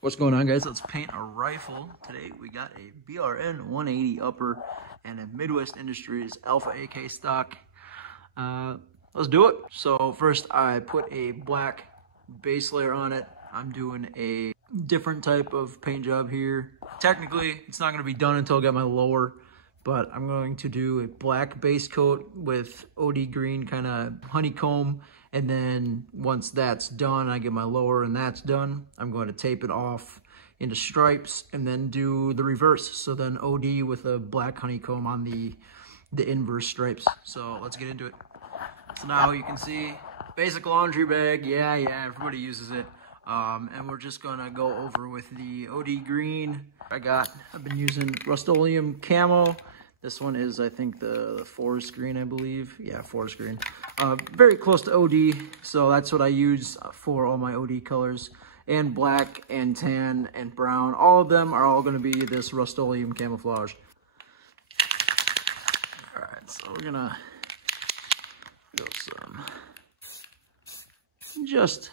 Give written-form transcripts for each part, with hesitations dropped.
What's going on, guys? Let's paint a rifle. Today we got a BRN 180 upper and a Midwest Industries Alpha AK stock. Let's do it. So first I put a black base layer on it. I'm doing a different type of paint job here. Technically it's not going to be done until I get my lower, but I'm going to do a black base coat with OD green kind of honeycomb. And then once that's done, I get my lower and that's done, I'm going to tape it off into stripes and then do the reverse. So then OD with a black honeycomb on the inverse stripes. So let's get into it. So now you can see basic laundry bag. Yeah, everybody uses it. And we're just gonna go over with the OD green. I've been using Rust-Oleum camo. This one is, I think, the forest green, I believe. Yeah, forest green. Very close to OD, so that's what I use for all my OD colors. And black and tan and brown. All of them are all going to be this Rust-Oleum camouflage. Alright, so we're going to go some just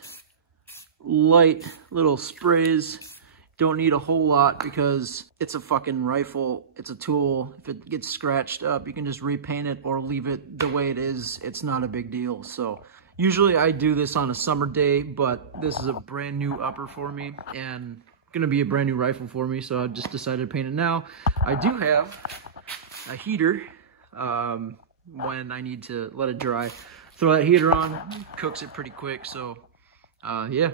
light little sprays. Don't need a whole lot because it's a fucking rifle. It's a tool. If it gets scratched up, you can just repaint it or leave it the way it is. It's not a big deal. So usually I do this on a summer day, but this is a brand new upper for me and gonna be a brand new rifle for me. So I just decided to paint it now. I do have a heater when I need to let it dry. Throw that heater on, cooks it pretty quick. So yeah.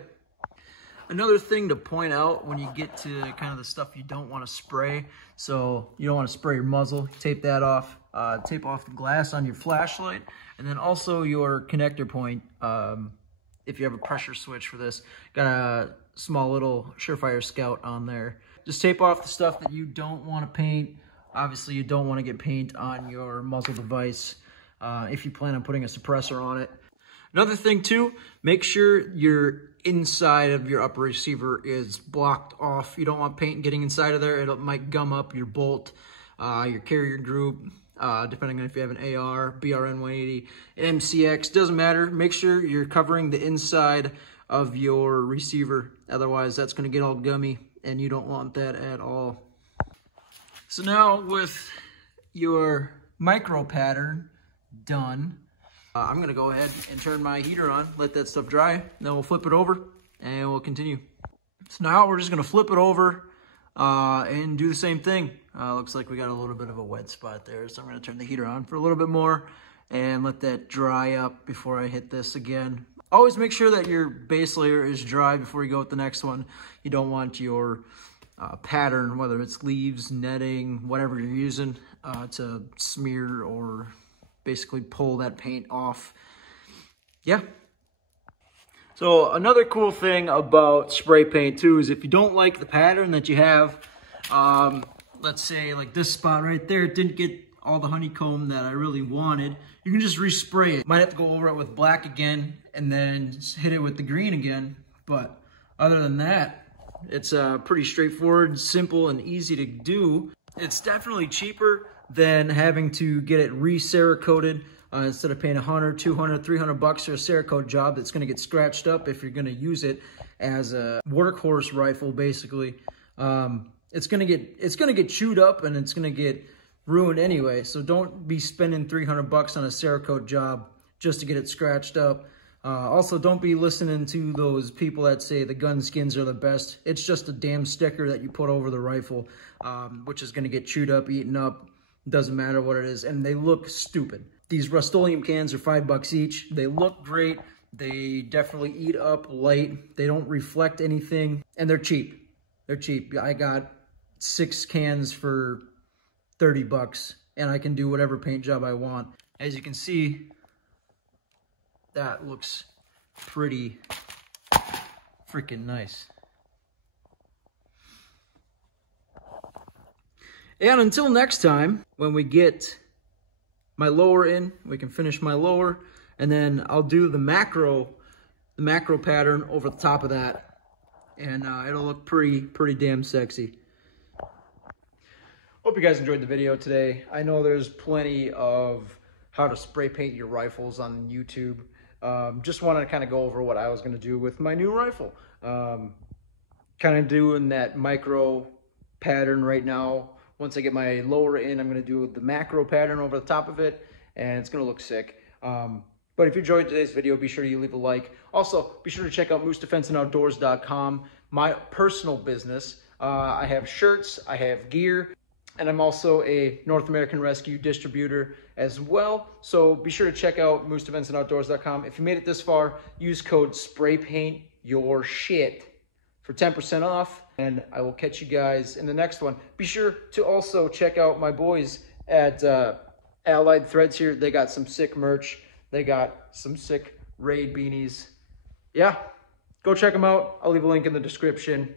Another thing to point out when you get to kind of the stuff you don't want to spray, so you don't want to spray your muzzle, tape that off, tape off the glass on your flashlight, and then also your connector point. If you have a pressure switch for this, got a small little Surefire Scout on there. Just tape off the stuff that you don't want to paint. Obviously, you don't want to get paint on your muzzle device if you plan on putting a suppressor on it. Another thing too, make sure your inside of your upper receiver is blocked off. You don't want paint getting inside of there. It might gum up your bolt, your carrier group, depending on if you have an AR, BRN 180, MCX, doesn't matter. Make sure you're covering the inside of your receiver. Otherwise, that's gonna get all gummy and you don't want that at all. So now with your micro pattern done, I'm gonna go ahead and turn my heater on, let that stuff dry, then we'll flip it over and we'll continue. So now we're just gonna flip it over and do the same thing. Looks like we got a little bit of a wet spot there, so I'm gonna turn the heater on for a little bit more and let that dry up before I hit this again. Always make sure that your base layer is dry before you go with the next one. You don't want your pattern, whether it's leaves, netting, whatever you're using, to smear or basically pull that paint off. Yeah. So another cool thing about spray paint too is if you don't like the pattern that you have, let's say like this spot right there, it didn't get all the honeycomb that I really wanted, you can just respray it. Might have to go over it with black again and then hit it with the green again. But other than that, it's pretty straightforward, simple, and easy to do. It's definitely cheaper than having to get it re-Cerakoted instead of paying $100, $200, $300 for a Cerakote job that's going to get scratched up if you're going to use it as a workhorse rifle. Basically, it's going to get chewed up and it's going to get ruined anyway. So don't be spending $300 on a Cerakote job just to get it scratched up. Also, don't be listening to those people that say the gun skins are the best. It's just a damn sticker that you put over the rifle, which is going to get chewed up, eaten up. Doesn't matter what it is, and they look stupid. These Rust-Oleum cans are $5 each. They look great. They definitely eat up light. They don't reflect anything, and they're cheap. They're cheap. I got 6 cans for $30, and I can do whatever paint job I want. As you can see, that looks pretty freaking nice. And until next time, when we get my lower in, we can finish my lower, and then I'll do the macro pattern over the top of that, and it'll look pretty damn sexy. Hope you guys enjoyed the video today. I know there's plenty of how to spray paint your rifles on YouTube. Just wanted to kind of go over what I was going to do with my new rifle. kind of doing that micro pattern right now. Once I get my lower in, I'm going to do the macro pattern over the top of it, and it's going to look sick. But if you enjoyed today's video, be sure you leave a like. Also, be sure to check out moose-defense-and-outdoors.com, my personal business. I have shirts, I have gear, and I'm also a North American Rescue distributor as well. So be sure to check out moose-defense-and-outdoors.com. If you made it this far, use code SPRAYPAINTYOURSHIT for 10% off, and I will catch you guys in the next one. Be sure to also check out my boys at Allied Threads here. They got some sick merch. They got some sick raid beanies. Yeah, go check them out. I'll leave a link in the description.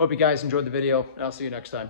Hope you guys enjoyed the video, and I'll see you next time.